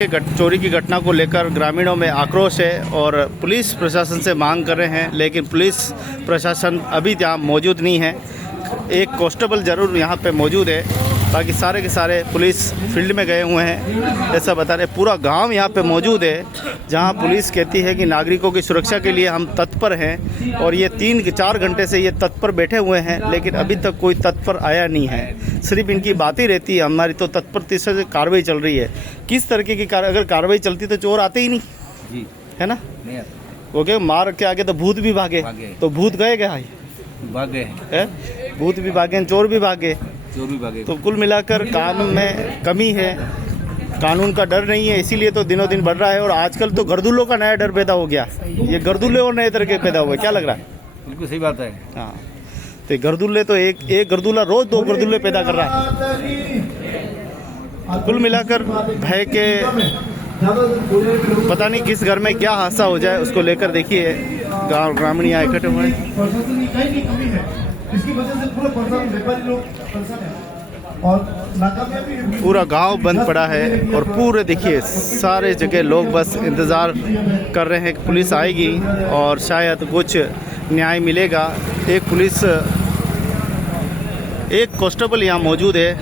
चोरी की घटना को लेकर ग्रामीणों में आक्रोश है और पुलिस प्रशासन से मांग कर रहे हैं, लेकिन पुलिस प्रशासन अभी यहाँ मौजूद नहीं है। एक कांस्टेबल ज़रूर यहाँ पे मौजूद है, बाकी सारे के सारे पुलिस फील्ड में गए हुए हैं, ऐसा बता रहे। पूरा गांव यहाँ पे मौजूद है, जहाँ पुलिस कहती है कि नागरिकों की सुरक्षा के लिए हम तत्पर हैं, और ये 3-4 घंटे से ये तत्पर बैठे हुए हैं, लेकिन अभी तक कोई तत्पर आया नहीं है। सिर्फ इनकी बातें रहती है, हमारी तो तत्परता से कार्रवाई चल रही है। किस तरीके की अगर कार्रवाई चलती तो चोर आते ही नहीं जी, है ना? नहीं आते। ओके, मार के आगे तो भूत भी भागे, तो भूत गए क्या? भागे हैं, भूत भी भागे, चोर भी भागे, तो कुल मिलाकर काम में कमी है, कानून का डर नहीं है, इसीलिए तो दिनों दिन बढ़ रहा है। और आजकल तो गर्दुल्लों का नया डर पैदा हो गया, ये गर्दुल्ले और नए तरह के पैदा हुए, क्या लग रहा है? बिल्कुल सही बात है। हाँ, तो गर्दुल्ले तो एक गर्दुल्ला रोज 2 गर्दुल्ले पैदा कर रहा है। कुल मिलाकर भय के पता नहीं किस घर में क्या हादसा हो जाए, उसको लेकर देखिए ग्रामीण यहाँ इकट्ठे हुए हैं। इसकी वजह से पूरे व्यापारी लोग परेशान हैं और पूरा गांव बंद पड़ा है, और पूरे देखिए सारे जगह लोग बस इंतज़ार कर रहे हैं कि पुलिस आएगी और शायद कुछ न्याय मिलेगा। एक कांस्टेबल यहाँ मौजूद है,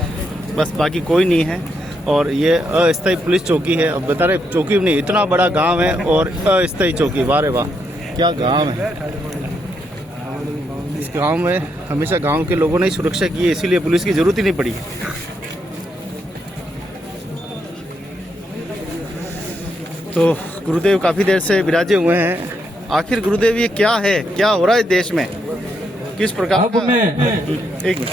बस बाकी कोई नहीं है। और ये अस्थायी पुलिस चौकी है। अब बता रहे चौकी नहीं, इतना बड़ा गांव है और अस्थायी चौकी, वाह रे वाह क्या गांव है। इस गांव में हमेशा गांव के लोगों ने ही सुरक्षा की है, इसीलिए पुलिस की जरूरत ही नहीं पड़ी। तो गुरुदेव काफ़ी देर से विराजे हुए हैं। आखिर गुरुदेव ये क्या है, क्या हो रहा है देश में, किस प्रकार का? एक मिनट,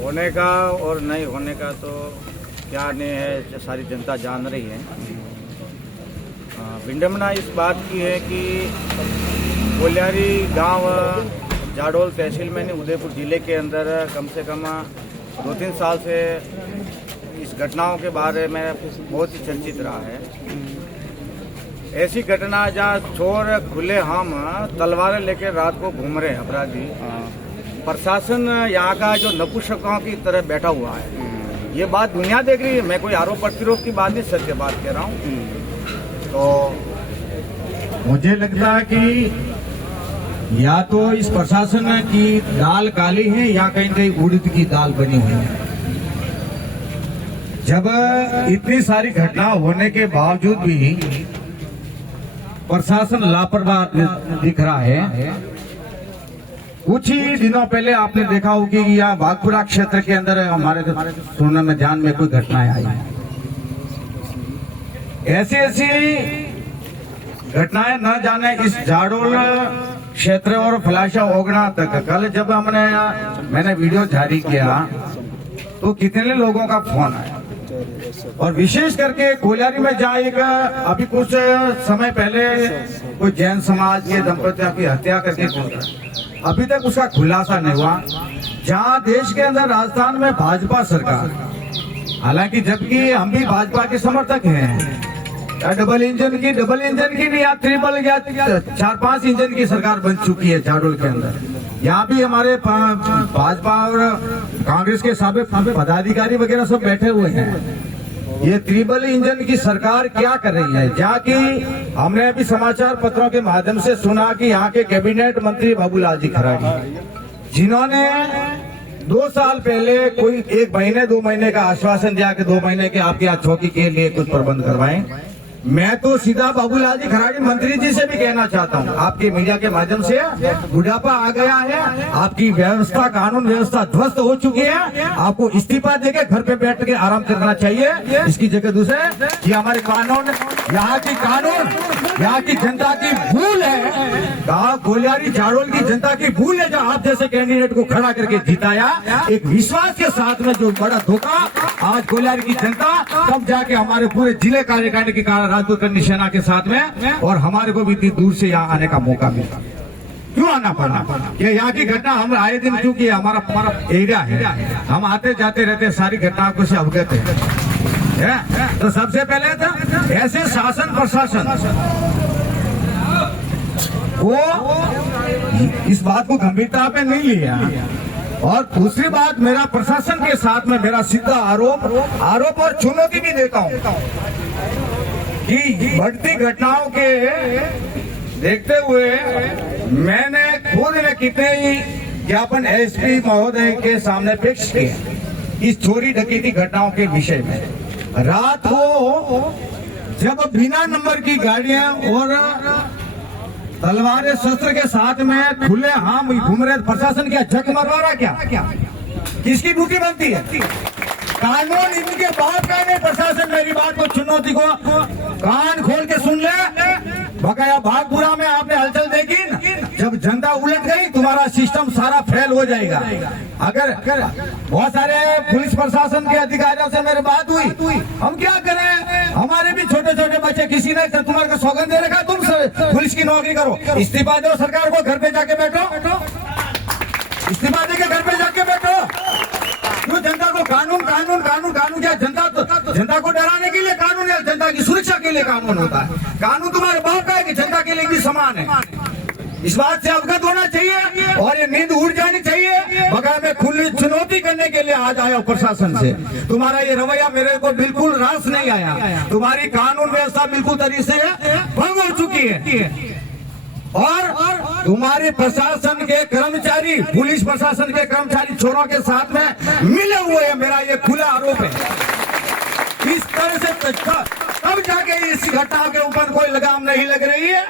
होने का और नहीं होने का तो क्या नहीं है, जो सारी जनता जान रही है। विडंबना इस बात की है कि कोल्यारी गांव जाडोल तहसील में नहीं, उदयपुर जिले के अंदर कम से कम 2-3 साल से इस घटनाओं के बारे में बहुत ही चर्चित रहा है। ऐसी घटना जहां चोर खुले हम तलवारें लेकर रात को घूम रहे हैं अपराधी, प्रशासन यहाँ का जो नपुंसकों की तरह बैठा हुआ है। ये बात दुनिया देख रही है, मैं कोई आरोप प्रतिरोध की बात नहीं, सत्य बात कह रहा हूँ। तो मुझे लगता है कि या तो इस प्रशासन की दाल काली है या कहीं कहीं उड़द की दाल बनी हुई है। जब इतनी सारी घटना होने के बावजूद भी प्रशासन लापरवाह दिख रहा है। कुछ ही दिनों पहले आपने देखा होगा कि यहाँ बागपुरा क्षेत्र के अंदर हमारे सुनने में ध्यान में कोई घटनाएं आई हैं। ऐसी घटनाएं न जाने इस जाडोल क्षेत्र और फलाशा ओगना तक। कल जब मैंने वीडियो जारी किया तो कितने लोगों का फोन आया, और विशेष करके कोल्यारी में जहाँ एक अभी कुछ समय पहले कोई जैन समाज के दंपतियों की हत्या करके अभी तक उसका खुलासा नहीं हुआ। जहाँ देश के अंदर राजस्थान में भाजपा सरकार, हालांकि जबकि हम भी भाजपा के समर्थक हैं, डबल इंजन की नहीं, या ट्रिपल या 4-5 इंजन की सरकार बन चुकी है जाडोल के अंदर। यहाँ भी हमारे भाजपा और कांग्रेस के साबिक पदाधिकारी वगैरह सब बैठे हुए हैं। ये ट्रिपल इंजन की सरकार क्या कर रही है? जहाँ की हमने अभी समाचार पत्रों के माध्यम से सुना कि यहाँ के कैबिनेट मंत्री बाबूलाल जी खराड़ी, जिन्होंने 2 साल पहले कोई 1 महीने 2 महीने का आश्वासन दिया कि 2 महीने के आपके यहाँ चौकी के लिए कुछ प्रबंध करवाएं। मैं तो सीधा बाबूलाल जी खराड़ी मंत्री जी से भी कहना चाहता हूं, आपके मीडिया के माध्यम से, बुढ़ापा आ गया है, आपकी व्यवस्था, कानून व्यवस्था ध्वस्त हो चुकी है, आपको इस्तीफा देके घर पे बैठ के आराम करना चाहिए। इसकी जगह दूसरे ये हमारे कानून, यहाँ की जनता की भूल है, कोल्यारी जाडोल की जनता की भूल है, जो आप जैसे कैंडिडेट को खड़ा करके जिताया एक विश्वास के साथ में। जो बड़ा धोखा आज कोल्यारी की जनता, तब जाके हमारे पूरे जिले कार्यकारिणी के कारण राजपूत करनी सेना के साथ में, और हमारे को भी इतनी दूर से यहाँ आने का मौका मिला। क्यों आना पड़ा? ये यहाँ की घटना हम आए दिन, क्योंकि हमारा एरिया है, हम आते जाते रहते, सारी घटनाओं को से अवगत है। तो सबसे पहले तो ऐसे शासन प्रशासन वो इस बात को गंभीरता पे नहीं लिया। और दूसरी बात, मेरा प्रशासन के साथ में मेरा सीधा आरोप और चुनौती भी देता हूं कि बढ़ती घटनाओं के देखते हुए मैंने खुद ने कितने ही ज्ञापन एसपी महोदय के सामने पेश किए इस चोरी डकैती घटनाओं के विषय में। रात को जब बिना नंबर की गाड़ियां और तलवारें शस्त्र के साथ में खुले आम घूम रहे, प्रशासन क्या झक मरवा रहा क्या? किसकी ड्यूटी बनती है? कानून इनके बात का नहीं। प्रशासन मेरी बात को, चुनौती को कान खोल के सुन ले। बकाया भागपुरा में आपने हलचल देखी ना, जब जनता उलट गई तुम्हारा सिस्टम सारा फेल हो जाएगा। अगर बहुत सारे पुलिस प्रशासन के अधिकारियों से मेरी बात हुई, हम क्या करें, हमारे भी छोटे छोटे बच्चे, किसी ने तुम्हारे को सौगंध दे रखा तुम पुलिस की नौकरी करो, इस्तीफा दो सरकार को, घर पे जाके बैठो, इस्तीफा दे के घर पे जाके बैठो। क्यों जनता को कानून कानून कानून कानून क्या? जनता को डराने के लिए कानून है, जनता की सुरक्षा के लिए कानून होता है। कानून तुम्हारे बाप का है कि जनता के लिए भी समान है, इस बात से अवगत होना चाहिए और ये नींद उड़ जानी चाहिए। बगैर में खुली चुनौती करने के लिए आज आया प्रशासन से। तुम्हारा ये रवैया मेरे को बिल्कुल रास नहीं आया। तुम्हारी कानून व्यवस्था बिल्कुल तरीके से भंग हो चुकी है और तुम्हारे प्रशासन के कर्मचारी, पुलिस प्रशासन के कर्मचारी चोरों के साथ में मिले हुए हैं, मेरा ये खुला आरोप है। इस तरह से तब जाके इस घटना के ऊपर कोई लगाम नहीं लग रही है।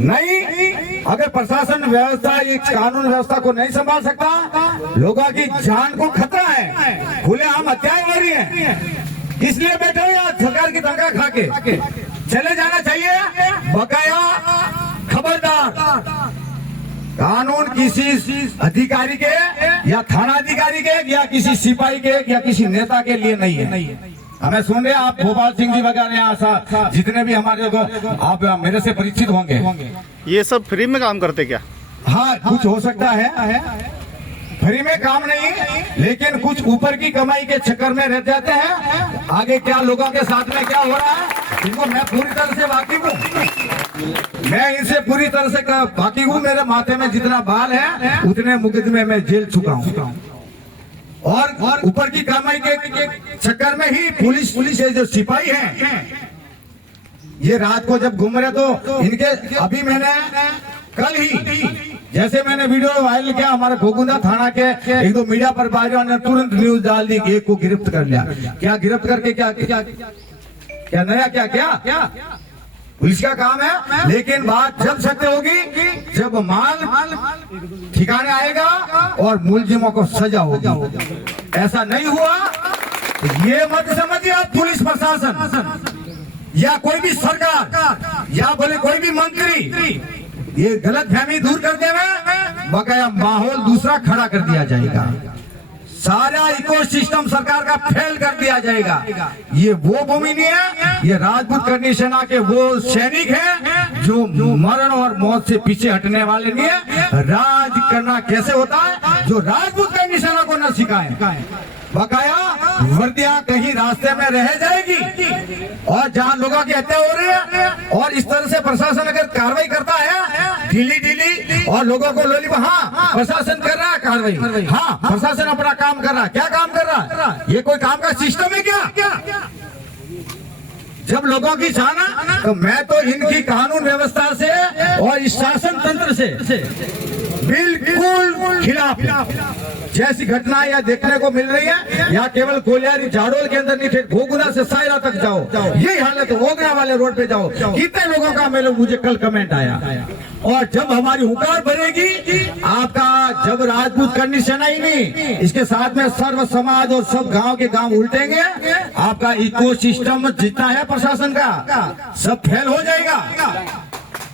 नहीं, अगर प्रशासन व्यवस्था इस कानून व्यवस्था को नहीं संभाल सकता, लोगों की जान को खतरा है, खुलेआम हत्याएं हो रही है, इसलिए बैठे हो या सरकार की तनख्वाह खा के चले जाना चाहिए। बकाया खबरदार, कानून किसी अधिकारी के या थाना अधिकारी के या किसी सिपाही के या किसी नेता के लिए नहीं है। हमें सुन रहे आप भोपाल सिंह जी वगैरह यहाँ जितने भी हमारे आप मेरे से परिचित होंगे, ये सब फ्री में काम करते क्या? हाँ, कुछ हो सकता है, फ्री में काम नहीं, लेकिन कुछ ऊपर की कमाई के चक्कर में रह जाते हैं। आगे क्या लोगों के साथ में क्या हो रहा है इनको मैं पूरी तरह से वाकिफ हूँ, मैं इनसे पूरी तरह से वाकिफ हूँ। मेरे माथे में जितना बाल है उतने मुकदमे में जेल चुका हूँ और ऊपर की कमाई के चक्कर में ही पुलिस जो सिपाही हैं ये रात को जब घूम रहे तो इनके, अभी मैंने कल ही जैसे मैंने वीडियो वायरल किया, हमारे घोगुंदा थाना के एक दो मीडिया पर भाइयों ने तुरंत न्यूज डाल दी, एक को गिरफ्त कर लिया। क्या गिरफ्त करके क्या नया क्या पुलिस का काम है। लेकिन बात जब सत्य होगी जब माल ठिकाने आएगा और मुलजिमों को सजा होगी। ऐसा नहीं हुआ, ये मत समझिए आप पुलिस प्रशासन या कोई भी सरकार या बोले कोई भी मंत्री ये गलत फहमी दूर कर देवे, बकाया माहौल दूसरा खड़ा कर दिया जाएगा, सारा इकोसिस्टम सरकार का फेल कर दिया जाएगा। ये वो भूमि नहीं है, ये राजपूत करनी सेना के वो सैनिक हैं जो मरण और मौत से पीछे हटने वाले नहीं है। राज करना कैसे होता है जो राजपूत करनी सेना को न सिखाए। बकाया वर्दियां कहीं रास्ते में रह जाएगी और जहां लोगों की हत्या हो रही है और इस तरह से प्रशासन अगर कार्रवाई करता है ढीली और लोगों को लोली, हाँ प्रशासन कर रहा है कार्रवाई, हाँ प्रशासन अपना काम कर रहा है, क्या काम कर रहा है, ये कोई काम का सिस्टम है क्या? जब लोगों की जाना तो मैं तो इनकी कानून व्यवस्था से और इस शासन तंत्र से बिल्कुल खिलाफ। जैसी घटना यहाँ देखने को मिल रही है, यहाँ केवल कोलियारी जाडोल के अंदर नहीं, घोगुना से सायरा तक जाओ, यही हालत है। ओगरा वाले रोड पे जाओ, कितने लोगों का मुझे कल कमेंट आया। और जब हमारी हुकार भरेगी आपका, जब राजपूत करनी सेना ही नहीं, इसके साथ में सर्व समाज और सब गांव के गांव उल्टेंगे, आपका इकोसिस्टम जितना है प्रशासन का सब फेल हो जाएगा।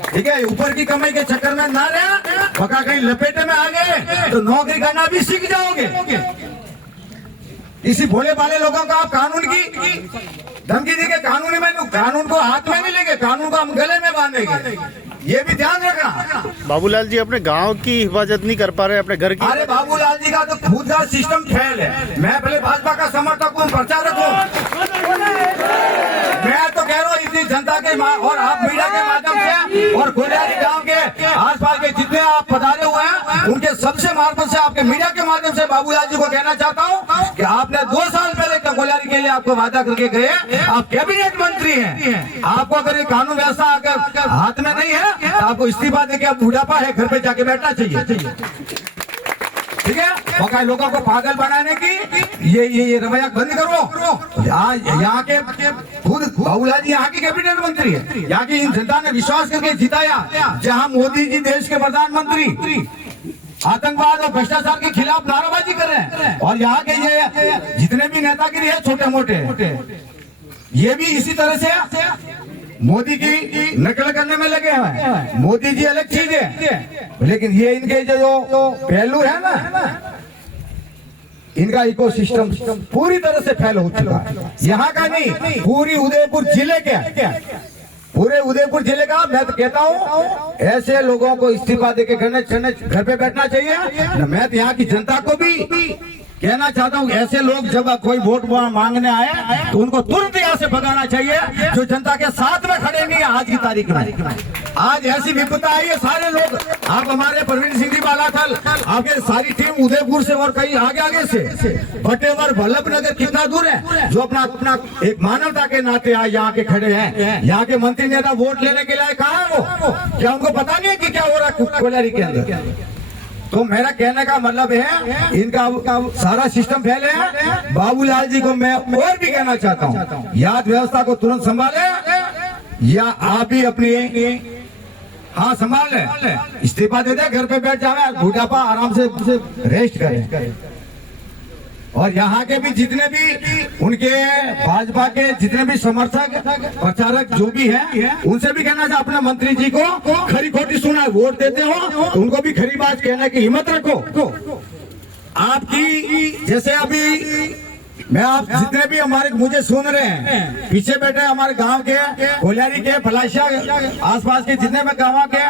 ठीक है, ऊपर की कमाई के चक्कर में ना रहे, पका कहीं लपेटे में आ गए तो नौकरी करना भी सीख जाओगे। इसी भोले भाले लोगों का आप कानून की धमकी देंगे, कानून को हाथ में नहीं लेंगे, कानून को हम गले में बांधेंगे, ये भी ध्यान रखना। बाबूलाल जी अपने गांव की हिफाजत नहीं कर पा रहे, अपने घर की। अरे बाबूलाल जी का तो खुद का सिस्टम फेल है। मैं पहले भाजपा का समर्थक हूँ, प्रचारक हूँ, मैं तो कह रहा हूँ इतनी जनता के और आप मीडिया के माध्यम से और कोलियारी गांव के आसपास के जितने आप पधारे हुए हैं उनके सबसे माध्यम से आपके मीडिया के माध्यम से बाबूलाल जी को कहना चाहता हूँ कि आपने 2 साल पहले कोलियारी के लिए आपको वादा करके गए, आप कैबिनेट मंत्री हैं, आपको अगर ये कानून व्यवस्था अगर हाथ में नहीं है तो आपको इस्तीफा देके आप बुढ़ापा है घर पे जाके बैठना चाहिए। ठीक है, मौका लोगों को पागल बनाने की ये रवैया बंद करो। यहाँ के खुद बाबूलाल जी यहाँ के कैबिनेट मंत्री है, यहाँ की जनता ने विश्वास करके जिताया। जहाँ मोदी जी देश के प्रधानमंत्री आतंकवाद और भ्रष्टाचार के खिलाफ नाराबाजी कर रहे हैं, और यहाँ के ये जितने भी नेतागिरी है छोटे मोटे, ये भी इसी तरह से मोदी की नकल करने में लगे हुए हैं। मोदी जी अलग चीज है, लेकिन ये इनके जो पहलू है ना, इनका इकोसिस्टम पूरी तरह से फैल हो चुका है। यहाँ का नहीं, पूरी उदयपुर जिले के, पूरे उदयपुर जिले का। मैं तो कहता हूँ ऐसे लोगों को इस्तीफा देके घर पे बैठना चाहिए। मैं तो यहाँ की जनता को भी कहना चाहता हूँ, ऐसे लोग जब कोई वोट मांगने आए तो उनको तुरंत यहाँ से भगाना चाहिए, जो जनता के साथ में खड़े नहीं है। आज की तारीख में आज ऐसी विपत्ता आई है, सारे लोग, आप हमारे प्रवीण सिंह जी बालाथल, आपके सारी टीम उदयपुर से और कहीं आगे से बटेवर वल्लभनगर कितना दूर है, जो अपना एक मानवता के नाते आज यहाँ के खड़े हैं। यहाँ के मंत्री नेता वोट लेने के लिए कहाँ है वो? क्या उनको पता नहीं है कि क्या हो रहा है कोलियारी के अंदर? तो मेरा कहने का मतलब है, इनका सारा सिस्टम फैले है। बाबूलाल जी को मैं और भी कहना चाहता हूँ, याद व्यवस्था को तुरंत संभाले, या आप ही अपनी हाँ संभाल ले, इस्तीफा दे दे, घर पे बैठ जावे, बुढ़ापा आराम से रेस्ट करे। और यहाँ के भी जितने भी उनके भाजपा के जितने भी समर्थक प्रचारक जो भी हैं, उनसे भी कहना चाहिए अपने मंत्री जी को खरी खोटी सुना, वोट देते हो तो उनको भी खरी बात कहने की हिम्मत रखो। आपकी जैसे अभी मैं आप जितने भी हमारे मुझे सुन रहे हैं, पीछे बैठे हमारे गांव के कोलियारी के फलाशा आसपास के जितने भी गाँव के